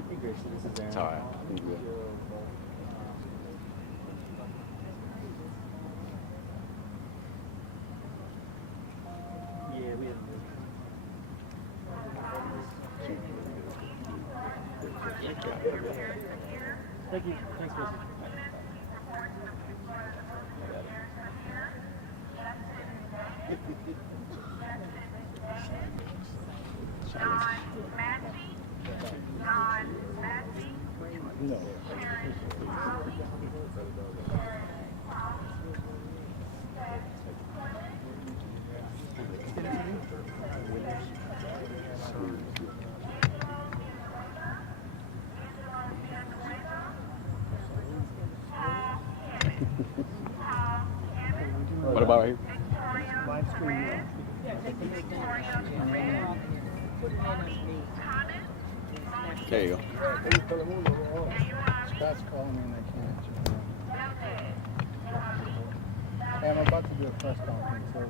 It's all right. Thank you. Thanks, Chris. What about right here? Live stream. There you go. Scott's calling me and I can't. Hey, I'm about to do a press conference, so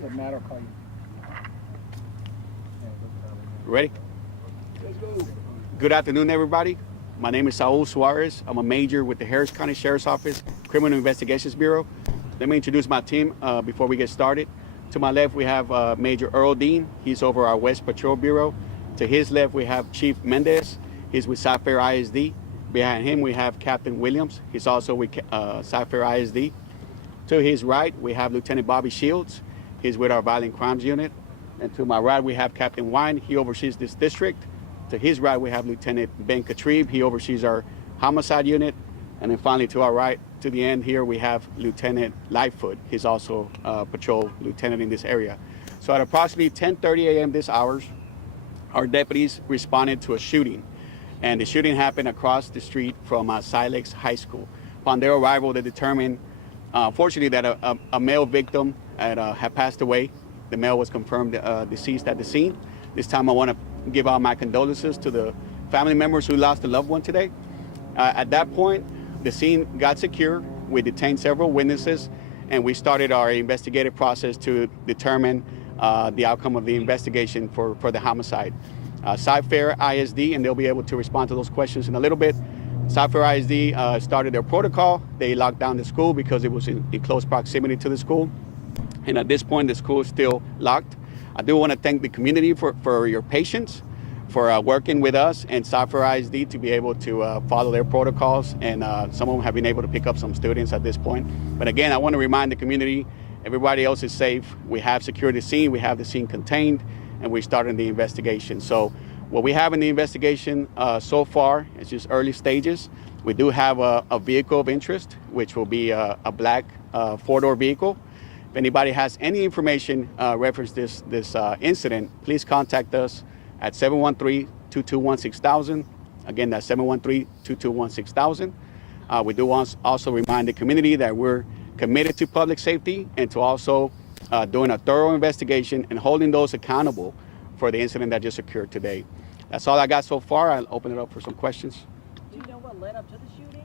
this Matt will call you. Ready? Good afternoon, everybody. My name is Saul Suarez. I'm a major with the Harris County Sheriff's Office Criminal Investigations Bureau. Let me introduce my team before we get started. To my left, we have Major Earl Dean. He's over our West Patrol Bureau. To his left, we have Chief Mendez. He's with Cypress ISD. Behind him, we have Captain Williams. He's also with Cypress ISD. To his right, we have Lieutenant Bobby Shields. He's with our Violent Crimes Unit. And to my right, we have Captain Wine. He oversees this district. To his right, we have Lieutenant Ben Katrib. He oversees our Homicide Unit. And then finally, to our right, to the end here, we have Lieutenant Lightfoot. He's also a patrol lieutenant in this area. So at approximately 10:30 a.m. this hours, our deputies responded to a shooting. And the shooting happened across the street from Cypress Lakes High School. Upon their arrival, they determined, fortunately, that a male victim had passed away. The male was confirmed deceased at the scene. This time I want to give out my condolences to the family members who lost a loved one today. At that point, the scene got secure. We detained several witnesses, and we started our investigative process to determine the outcome of the investigation for the homicide. Cypress ISD, and they'll be able to respond to those questions in a little bit. Cypress ISD started their protocol. They locked down the school because it was in close proximity to the school. And at this point, the school is still locked. I do want to thank the community for your patience, for working with us and Cypress ISD to be able to follow their protocols. And some of them have been able to pick up some students at this point. But again, I want to remind the community, everybody else is safe. We have secured the scene, we have the scene contained, and we're starting the investigation. So what we have in the investigation so far is just early stages. We do have a vehicle of interest, which will be a black four-door vehicle. If anybody has any information reference this incident, please contact us at 713-221-6000. Again, that's 713-221-6000. We do also remind the community that we're committed to public safety and to also doing a thorough investigation and holding those accountable for the incident that just occurred today. That's all I got so far. I'll open it up for some questions. Do you know what led up to the shooting?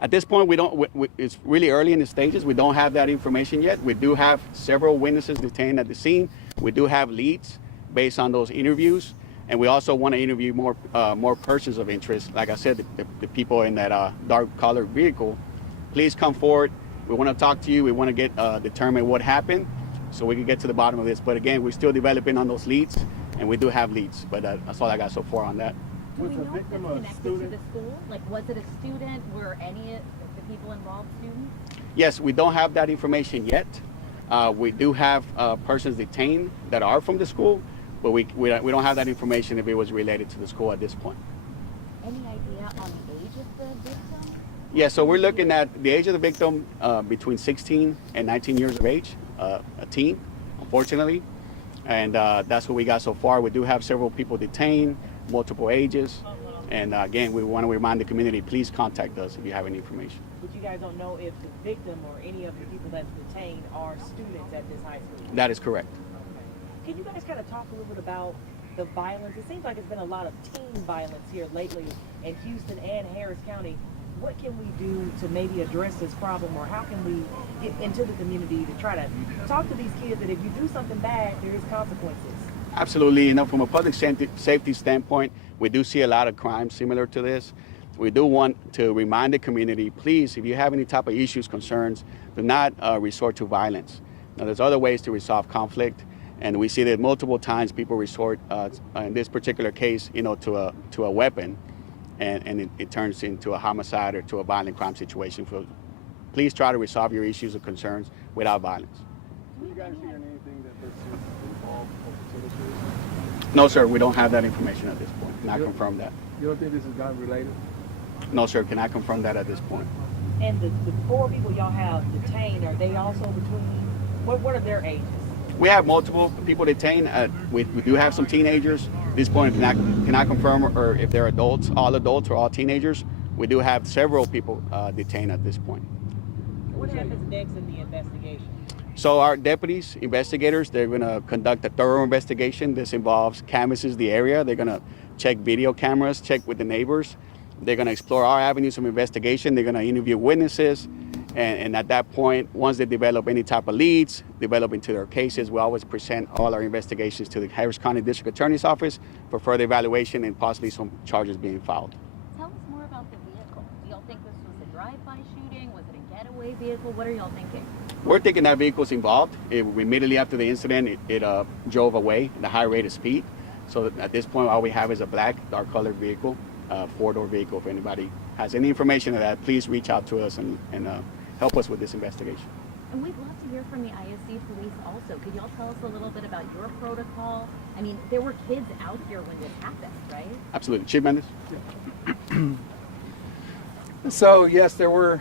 At this point, it's really early in the stages. We don't have that information yet. We do have several witnesses detained at the scene. We do have leads based on those interviews. And we also want to interview more persons of interest. Like I said, the people in that dark colored vehicle. Please come forward. We want to talk to you. We want to determine what happened so we can get to the bottom of this. But again, we're still developing on those leads, and we do have leads. But that's all I got so far on that. Do we know if it's connected to the school? Like, was it a student? Were any of the people involved students? Yes, we don't have that information yet. We do have persons detained that are from the school, but we don't have that information if it was related to the school at this point. Any idea on the age of the victim? Yeah, so we're looking at the age of the victim between 16 and 19 years of age, a teen, unfortunately. And that's what we got so far. We do have several people detained, multiple ages. And again, we want to remind the community, please contact us if you have any information. But you guys don't know if the victim or any of the people that's detained are students at this high school? That is correct. Okay. Can you guys kind of talk a little bit about the violence? It seems like it's been a lot of teen violence here lately in Houston and Harris County. What can we do to maybe address this problem, or how can we get into the community to try to talk to these kids that if you do something bad, there is consequences? Absolutely. From a public safety standpoint, we do see a lot of crimes similar to this. We do want to remind the community, please, if you have any type of issues, concerns, do not resort to violence. Now, there's other ways to resolve conflict, and we see that multiple times people resort, in this particular case, to a weapon, and it turns into a homicide or to a violent crime situation. So please try to resolve your issues or concerns without violence. Do you guys hear anything that this is involved with the No, sir, we don't have that information at this point. Cannot confirm that. You don't think this is gun related? No, sir, cannot confirm that at this point. And the 4 people y'all have detained, are they also between, what are their ages? We have multiple people detained. We do have some teenagers. At this point, cannot confirm or if they're adults, all adults or all teenagers. We do have several people detained at this point. What happens next in the investigation? So our deputies, investigators, they're going to conduct a thorough investigation. This involves canvasses the area. They're going to check video cameras, check with the neighbors. They're going to explore our avenues of investigation. They're going to interview witnesses. And at that point, once they develop any type of leads, develop into their cases, we always present all our investigations to the Harris County District Attorney's Office for further evaluation and possibly some charges being filed. Tell us more about the vehicle. Do y'all think this was a drive-by shooting? Was it a getaway vehicle? What are y'all thinking? We're thinking that vehicle's involved. Immediately after the incident, it drove away at a high rate of speed. So at this point, all we have is a black, dark-colored vehicle, 4-door vehicle. If anybody has any information of that, please reach out to us and help us with this investigation. And we'd love to hear from the ISD police also. Could y'all tell us a little bit about your protocol? I mean, there were kids out here when this happened, right? Absolutely. Chief Mendes? So yes, there were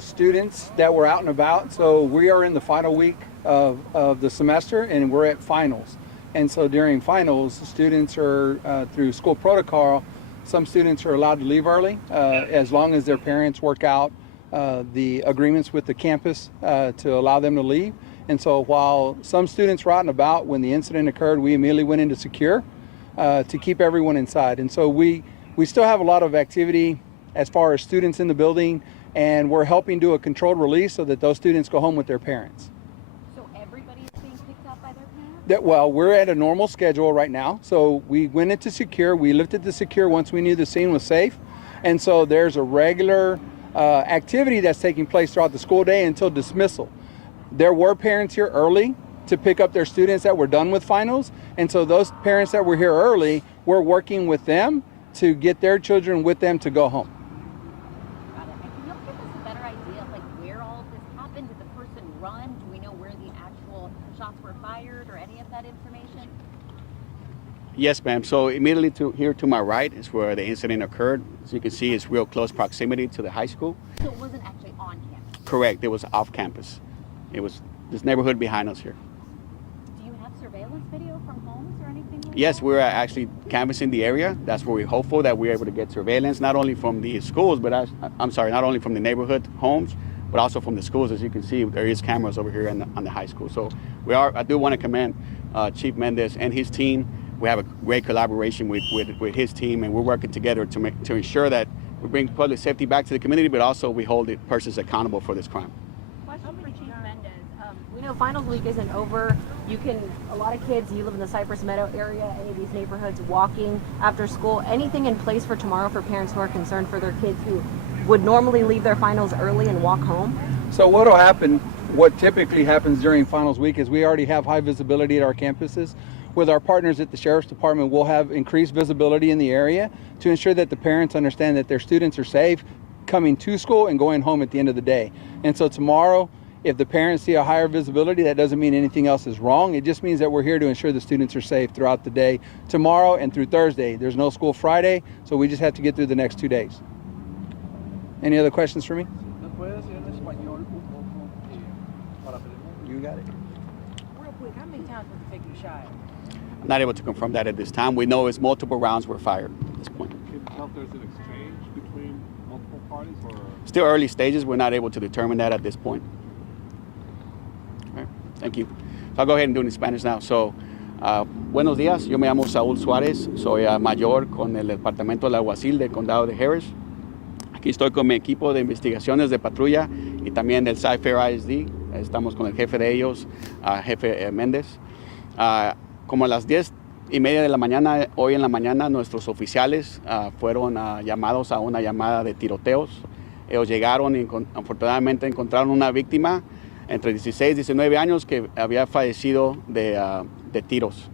students that were out and about. So we are in the final week of the semester and we're at finals. And so during finals, students are, through school protocol, some students are allowed to leave early as long as their parents work out the agreements with the campus to allow them to leave. And so while some students were out and about when the incident occurred, we immediately went into secure to keep everyone inside. And so we still have a lot of activity as far as students in the building, and we're helping do a controlled release so that those students go home with their parents. So everybody's being picked up by their parents? Well, we're at a normal schedule right now. So we went into secure, we lifted the secure once we knew the scene was safe. And so there's a regular activity that's taking place throughout the school day until dismissal. There were parents here early to pick up their students that were done with finals. And so those parents that were here early, we're working with them to get their children with them to go home. Got it. And can y'all give us a better idea of like where all of this happened? Did the person run? Do we know where the actual shots were fired or any of that information? Yes, ma'am. So immediately here to my right is where the incident occurred. As you can see, it's real close proximity to the high school. So it wasn't actually on campus? Correct. It was off campus. It was this neighborhood behind us here. Do you have surveillance video from homes or anything like Yes, that? we're actually canvassing the area. That's where we're hopeful that we're able to get surveillance, not only from the schools, but not only from the neighborhood homes, but also from the schools. As you can see, there is cameras over here on the high school. So I do want to commend Chief Mendes and his team. We have a great collaboration with his team, and we're working together to ensure that we bring public safety back to the community, but also we hold the persons accountable for this crime. Question for Chief Mendes. We know finals week isn't over. A lot of kids, you live in the Cypress Meadow area, any of these neighborhoods, walking after school. Anything in place for tomorrow for parents who are concerned for their kids who would normally leave their finals early and walk home? So what'll happen, what typically happens during finals week is we already have high visibility at our campuses. With our partners at the Sheriff's Department, we'll have increased visibility in the area to ensure that the parents understand that their students are safe coming to school and going home at the end of the day. And so tomorrow, if the parents see a higher visibility, that doesn't mean anything else is wrong. It just means that we're here to ensure the students are safe throughout the day, tomorrow and through Thursday. There's no school Friday, so we just have to get through the next 2 days. Any other questions for me? You got it. Real quick, how many times was the figure shot? I'm not able to confirm that at this time. We know it's multiple rounds were fired at this point. Can you tell if there's an exchange between multiple parties or? Still early stages. We're not able to determine that at this point. All right. Thank you. So I'll go ahead and do it in Spanish now. So, buenos días. Yo me llamo Saúl Suárez. Soy mayor con el Departamento del Alguacil del Condado de Harris. Aquí estoy con mi equipo de investigaciones de patrulla y también del Cypress ISD. Estamos con el jefe de ellos, jefe Méndez. Como a las 10 9:30 de la mañana, hoy en la mañana, nuestros oficiales fueron llamados a una llamada de tiroteos. Ellos llegaron y afortunadamente encontraron una víctima entre 16 y 19 años que había fallecido de tiros.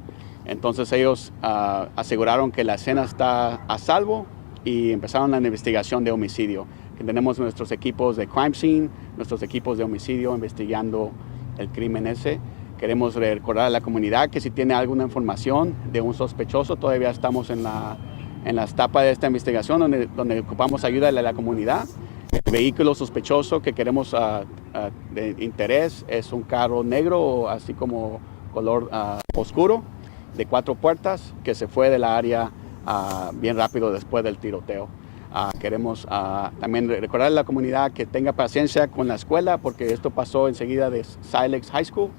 Entonces ellos aseguraron que la escena está a salvo y empezaron la investigación de homicidio. Tenemos nuestros equipos de crime scene, nuestros equipos de homicidio investigando el crimen ese. Queremos recordar a la comunidad que si tiene alguna información de un sospechoso, todavía estamos en la etapa de esta investigación donde ocupamos ayuda de la comunidad. El vehículo sospechoso que queremos de interés es un carro negro, así como color oscuro, de 4 puertas, que se fue de la área bien rápido después del tiroteo. Queremos también recordar a la comunidad que tenga paciencia con la escuela porque esto pasó enseguida de Cypress Lakes High School.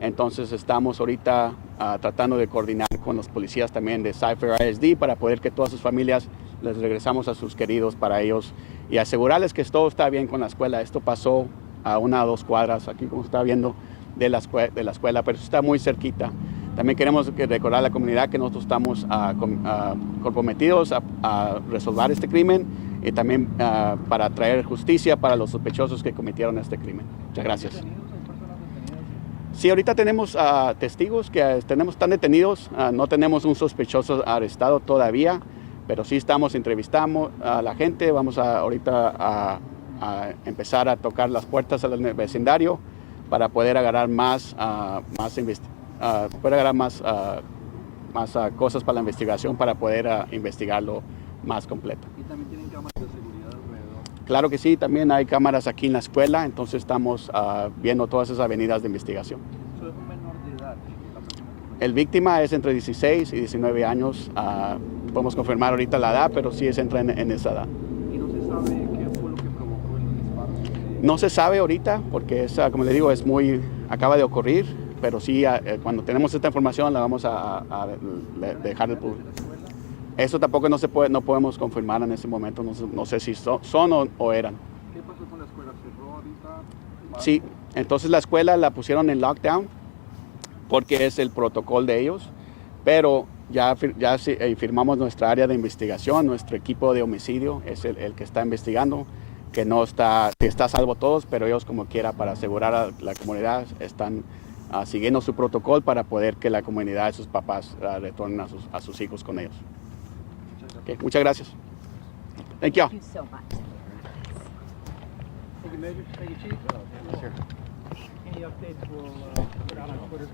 Entonces estamos ahorita tratando de coordinar con los policías también de Cypress ISD para poder que todas sus familias les regresamos a sus queridos para ellos y asegurarles que todo está bien con la escuela. Esto pasó a 1 o 2 cuadras, aquí como está viendo, de la escuela, pero está muy cerquita. También queremos recordar a la comunidad que nosotros estamos comprometidos a resolver este crimen y también para traer justicia para los sospechosos que cometieron este crimen. Muchas gracias. Sí, ahorita tenemos testigos que están detenidos. No tenemos un sospechoso arrestado todavía, pero sí estamos entrevistando a la gente. Vamos ahorita a empezar a tocar las puertas al vecindario para poder agarrar más cosas para la investigación, para poder investigarlo más completo. ¿Y también tienen cámaras de seguridad alrededor? Claro que sí, también hay cámaras aquí en la escuela, entonces estamos viendo todas esas avenidas de investigación. ¿Eso es un menor de edad? El víctima es entre 16 y 19 años. Podemos confirmar ahorita la edad, pero sí entra en esa edad. ¿Y no se sabe qué fue lo que provocó el disparo? No se sabe ahorita porque como le digo, acaba de ocurrir, pero sí cuando tenemos esta información la vamos a dejar al público. Eso tampoco no podemos confirmar en este momento, no sé si son o eran. ¿Qué pasó con la escuela? ¿Cerró ahorita? Sí, entonces la escuela la pusieron en lockdown porque es el protocolo de ellos, pero ya firmamos nuestra área de investigación, nuestro equipo de homicidio es el que está investigando, que está a salvo todos, pero ellos como quiera para asegurar a la comunidad están siguiendo su protocolo para poder que la comunidad y sus papás retornen a sus hijos con ellos. Okay, muchas gracias. Thank you. Thank you so much. Thank you, Major. Thank you, Chief. Any updates we'll put out on Twitter.